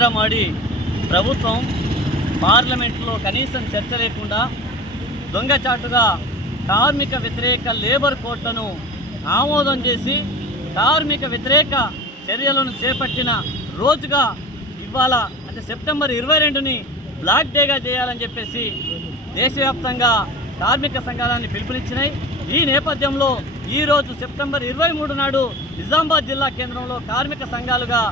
నరేంద్ర మోడీ ప్రభుత్వం పార్లమెంట్లో కనీసం చర్చ లేకుండా దొంగచాటుగా కార్మిక వ్యతిరేక లేబర్ కోడ్లను ఆమోదం చేసి కార్మిక వ్యతిరేక చర్యలను చేపట్టిన రోజుగా ఇవాళ అంటే సెప్టెంబర్ 22ని బ్లాక్ డేగా చేయాలని చెప్పేసి దేశవ్యాప్తంగా కార్మిక సంఘాలన్నీ పిలుపునిచ్చినాయి. ఈ నేపథ్యంలో ఈరోజు సెప్టెంబర్ 23 నాడు నిజామాబాద్ జిల్లా కేంద్రంలో కార్మిక సంఘాలుగా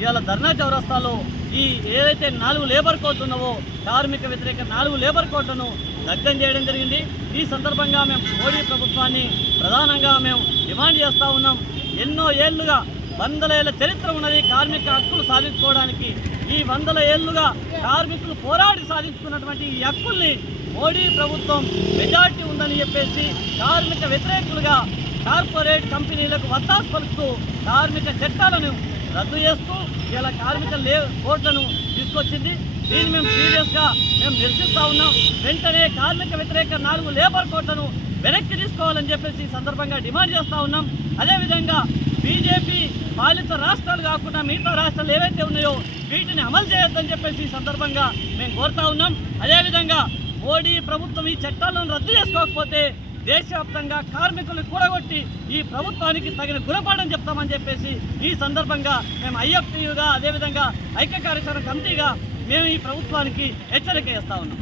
ఇవాళ ధర్నా చౌరస్తాలో ఈ ఏదైతే 4 లేబర్ కోడ్లు ఉన్నావో కార్మిక వ్యతిరేక 4 లేబర్ కోడ్లను దగ్ధం చేయడం జరిగింది. ఈ సందర్భంగా మేము మోడీ ప్రభుత్వాన్ని ప్రధానంగా మేము డిమాండ్ చేస్తూ ఉన్నాం. ఎన్నో ఏళ్లుగా 100 ఏళ్ల చరిత్ర ఉన్నది కార్మిక హక్కులు సాధించుకోవడానికి. ఈ 100 ఏళ్లుగా కార్మికులు పోరాడి సాధించుకున్నటువంటి ఈ హక్కుల్ని మోడీ ప్రభుత్వం మెజార్టీ ఉందని చెప్పేసి కార్మిక వ్యతిరేకులుగా కార్పొరేట్ కంపెనీలకు వత్తాసు పలుకుతూ కార్మిక చట్టాలను రద్దు చేస్తూ ఇలా కార్మిక కోడ్లను తీసుకొచ్చింది. దీన్ని మేము సీరియస్గా నిరసిస్తూ ఉన్నాం. వెంటనే కార్మిక వ్యతిరేక 4 లేబర్ కోడ్లను వెనక్కి తీసుకోవాలని చెప్పేసి ఈ సందర్భంగా డిమాండ్ చేస్తూ ఉన్నాం. అదేవిధంగా బీజేపీ పాలిత రాష్ట్రాలు కాకుండా మిగతా రాష్ట్రాలు ఏవైతే ఉన్నాయో వీటిని అమలు చేయొద్దని చెప్పేసి ఈ సందర్భంగా మేము కోరుతా ఉన్నాం. అదేవిధంగా మోడీ ప్రభుత్వం ఈ చట్టాలను రద్దు చేసుకోకపోతే దేశవ్యాప్తంగా కార్మికులను కూడగొట్టి ఈ ప్రభుత్వానికి తగిన గుణపాఠం చెప్తామని చెప్పేసి ఈ సందర్భంగా మేము ఐఎఫ్టీయుగా అదేవిధంగా ఐక్య కార్యాచరణ కమిటీగా మేము ఈ ప్రభుత్వానికి హెచ్చరిక చేస్తా ఉన్నాం.